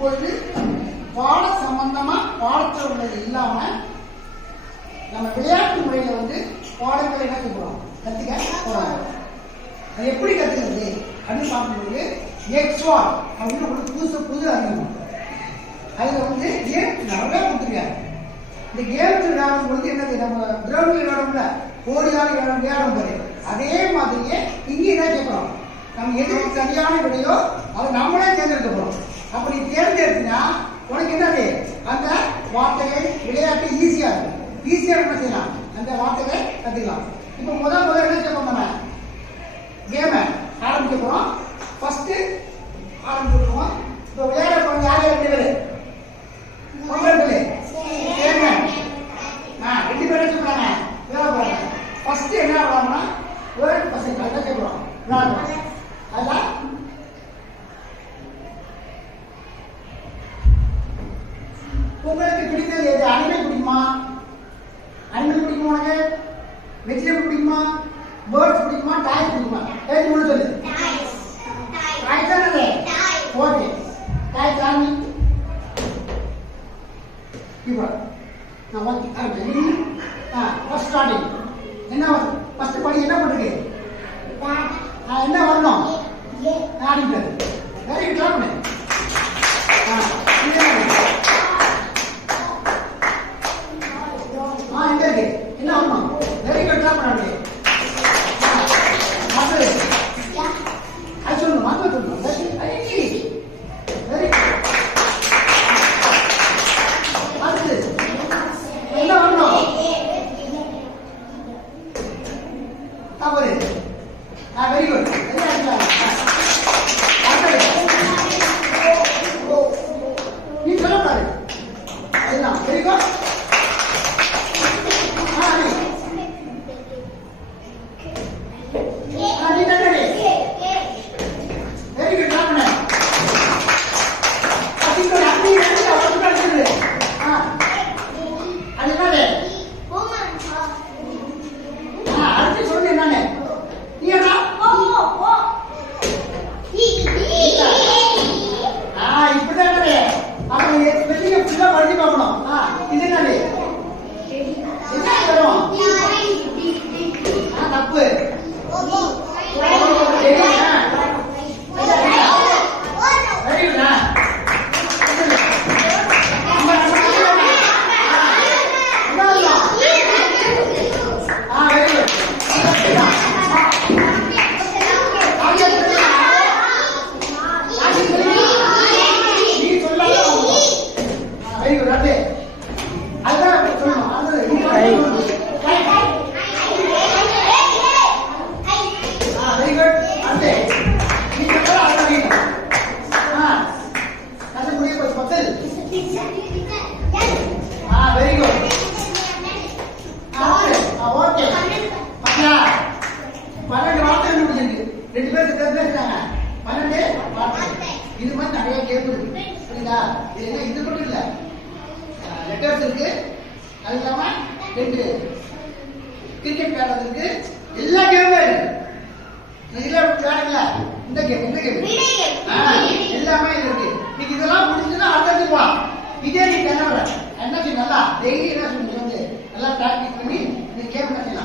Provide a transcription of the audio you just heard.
இப்பொழுது பாட சம்பந்தமா பாடத்தில் உள்ளது இல்லாம நம்ம விளையாட்டு முறையில வந்து பாடங்களை என்ன செய்யறோம் கத்துக்க போறாங்க. அது எப்படி கத்துக்கிறது அப்படின்னு பார்க்கும்போது எக்ஸ்வால் அப்படின்னு ஒரு புது அறிமுகம். அதுல வந்து கேம் நிறைய கொடுத்துருக்காங்க. இந்த கேம்ஸ் விளையாடும் பொழுது என்னது நம்ம கிரவுண்ட்ல விளையாடும்ல ஓடியாடி விளையாடும் போது அதே மாதிரியே இங்க என்ன கேட்கிறோம் நம்ம எது சரியான விடையோ அதை நம்மளே தேர்ந்தெடுக்க போறோம். அப்படி தேர்ந்தெடுத்தா உனக்கு என்னது அந்த வார்த்தைகள் விளையாட்டு ஈஸியா இருக்கும். ஈஸியா என்ன செய்யலாம் அந்த வார்த்தைகளை கத்துக்கலாம். இப்ப முதல்ல என்ன செய்ய போறோம் நம்ம கேமை ஆரம்பிக்க போறோம். ஃபர்ஸ்ட் ஆரம்பிச்சிருக்கோம். இப்போ விளையாட போறோம். யார் யார் ரெண்டு பேரு ரெண்டு பேரும் சொல்றாங்க விளையாட போறாங்க. ஃபர்ஸ்ட் என்ன விளையாடணும்னா வேர்ட் பசங்க அதான் கேட்கிறோம் விளையாடுறோம். அதான் உங்களுக்கு பிடித்தது எது? அனிமல் பிடிக்குமா? அனிமல் பிடிக்குமா? உனக்கு வெஜிடபிள் பிடிக்குமா? பேர்ட்ஸ் பிடிக்குமா? டாய்ஸ் பிடிக்குமா? ஏது ஒன்று சொல்லு. டாய்ஸ் தானே? ஓகே டாய்ஸ் ஆரம்பி. இப்போ நான் ஓகே ஆரம்பி. ஃபர்ஸ்ட் ஸ்டார்டிங் என்ன ஃபர்ஸ்ட் படி என்ன பண்ணுறது என்ன வரணும் ஆடிக்கிறது. வெரி குட் கிளாப் பண்ணு. எங்க இருக்கு என்ன வரணும்? வெரி குட் கிளாப் பண்ணு. அது சொல்லணும் மறந்து சொல்லணும். வெரி அடுத்து என்ன வரணும்? தவறு. Very good. நீ சொல்லக்கூடாது. அதுதான் வெரி குட். வெரி குட் பண்ண அடுத்து சொல்லு என்னன்னு நீ இப்படிதான் வெளியே ஃபுல்லா படிச்சு பார்க்கணும். இது என்னது என்ன வரும்? தப்பு. இது மாதிரி நிறைய கேம் இருக்கு. புரியுதா? இது மட்டும் இல்ல, லெட்டர்ஸ் இருக்கு. அது இல்லாம ரெண்டு கிரிக்கெட் விளையாடுறது இருக்கு. எல்லா கேமும் இருக்கு. விளையாடுங்களா இந்த கேம் எல்லாமே இருக்கு. நீங்க இதெல்லாம் முடிச்சுன்னா அடுத்தது போலாம். இதே நீ என்ன செய்ய நல்லா டெய்லி என்ன சொல்லி வந்து நல்லா பிராக்டிஸ் பண்ணி இந்த கேம் என்ன செய்யலாம்.